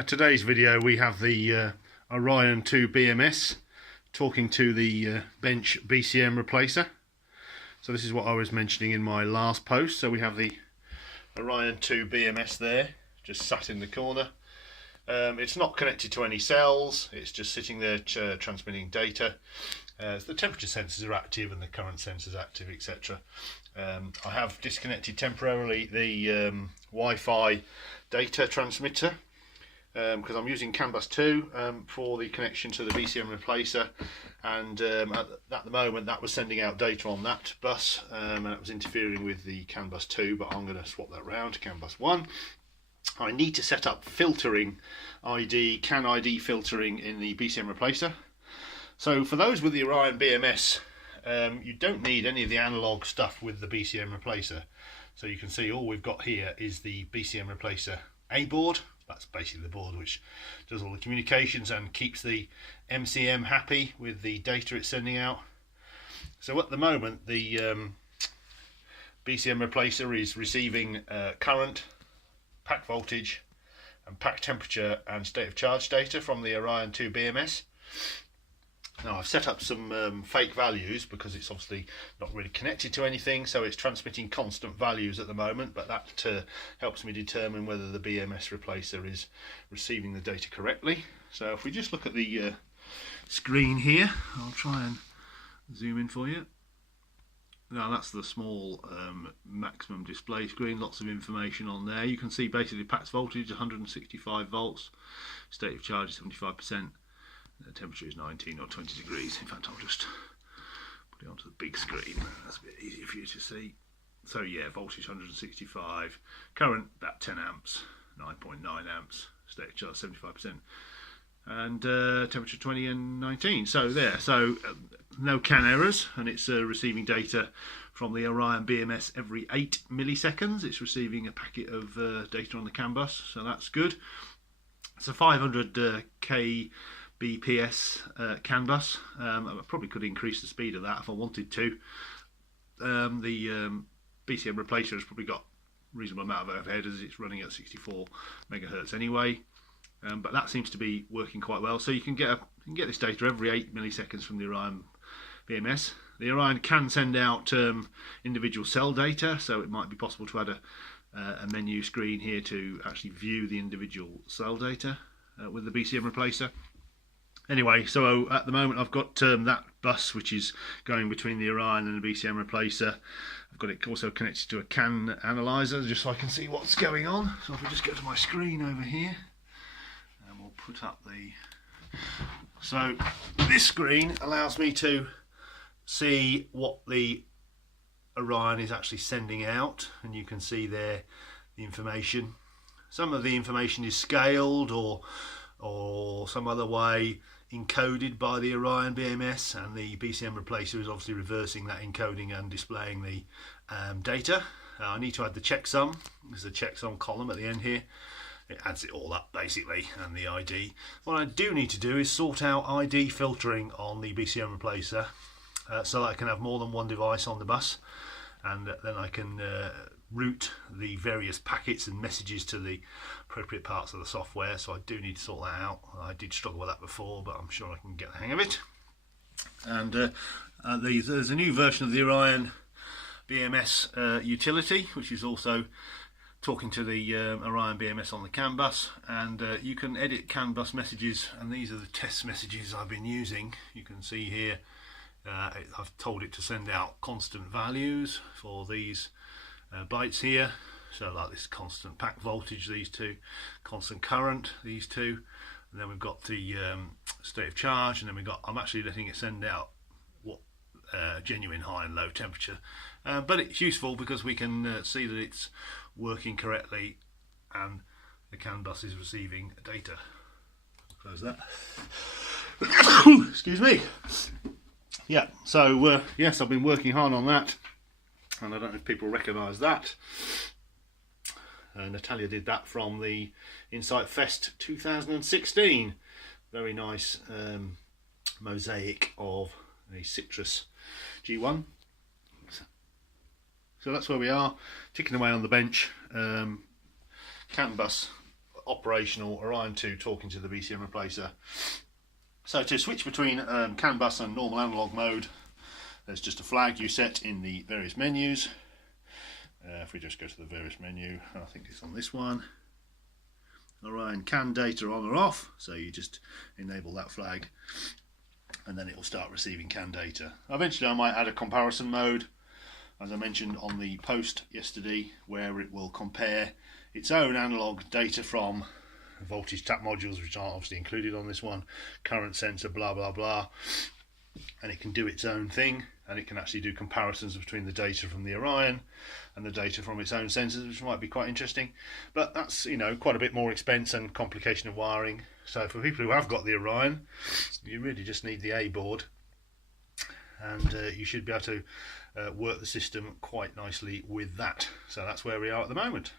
Today's video we have the Orion 2 BMS talking to the bench BCM Replacer. So this is what I was mentioning in my last post. So we have the Orion 2 BMS there, just sat in the corner. It's not connected to any cells, it's just sitting there transmitting data. The temperature sensors are active and the current sensors active, etc. I have disconnected temporarily the Wi-Fi data transmitter because I'm using Canbus 2 for the connection to the BCM Replacer, and at the moment that was sending out data on that bus and it was interfering with the Canbus 2, but I'm going to swap that round to Canbus 1. I need to set up filtering CAN ID filtering in the BCM Replacer. So for those with the Orion BMS, you don't need any of the analog stuff with the BCM Replacer. So you can see all we've got here is the BCM Replacer A board. That's basically the board which does all the communications and keeps the MCM happy with the data it's sending out. So at the moment the BCM Replacer is receiving current, pack voltage and pack temperature and state of charge data from the Orion 2 BMS. Now I've set up some fake values because it's obviously not really connected to anything, so it's transmitting constant values at the moment, but that helps me determine whether the BMS Replacer is receiving the data correctly. So if we just look at the screen here, I'll try and zoom in for you. Now that's the small maximum display screen, lots of information on there. You can see basically pack voltage 165 volts, state of charge is 75%. The temperature is 19 or 20 degrees. In fact, I'll just put it onto the big screen. That's a bit easier for you to see. So yeah, voltage 165, current about 10 amps, 9.9 amps, state of charge 75%, and temperature 20 and 19. So there, no CAN errors, and it's receiving data from the Orion BMS every 8 milliseconds. It's receiving a packet of data on the Canbus, so that's good. It's a 500 kbps Canbus. I probably could increase the speed of that if I wanted to. The BCM Replacer has probably got a reasonable amount of overhead as it's running at 64 megahertz anyway. But that seems to be working quite well. So you can get this data every 8 milliseconds from the Orion BMS. The Orion can send out individual cell data, so it might be possible to add a menu screen here to actually view the individual cell data with the BCM Replacer. Anyway, so at the moment I've got that bus which is going between the Orion and the BCM Replacer. I've got it also connected to a CAN analyzer just so I can see what's going on. So if we just go to my screen over here and we'll put up the... So this screen allows me to see what the Orion is actually sending out, and you can see there the information. Some of the information is scaled or some other way encoded by the Orion BMS, and the BCM Replacer is obviously reversing that encoding and displaying the data. I need to add the checksum. There's a checksum column at the end here. It adds it all up basically, and the ID. What I do need to do is sort out ID filtering on the BCM Replacer so that I can have more than one device on the bus, and then I can route the various packets and messages to the appropriate parts of the software. So I do need to sort that out. I did struggle with that before, but I'm sure I can get the hang of it. And there's a new version of the Orion BMS utility, which is also talking to the Orion BMS on the Canbus, and you can edit Canbus messages, and these are the test messages I've been using. You can see here I've told it to send out constant values for these bytes here, so like this constant pack voltage, these two, constant current, these two, and then we've got the state of charge, and then I'm actually letting it send out what genuine high and low temperature, but it's useful because we can see that it's working correctly and the Canbus is receiving data. Close that. Excuse me. Yeah, so yes, I've been working hard on that, and I don't know if people recognise that. Natalia did that from the Insight Fest 2016. Very nice mosaic of a Citrus G1. So that's where we are, ticking away on the bench. Canbus operational Orion 2 talking to the BCM Replacer. So to switch between Canbus and normal analog mode, there's just a flag you set in the various menus. If we just go to the various menu, I think it's on this one. Orion CAN data on or off, so you just enable that flag and then it will start receiving CAN data. Eventually I might add a comparison mode, as I mentioned on the post yesterday, where it will compare its own analog data from voltage tap modules, which aren't obviously included on this one, current sensor, blah blah blah, and it can do its own thing, and it can actually do comparisons between the data from the Orion and the data from its own sensors, which might be quite interesting. But that's, you know, quite a bit more expense and complication of wiring. So for people who have got the Orion, you really just need the A board, and you should be able to work the system quite nicely with that. So that's where we are at the moment.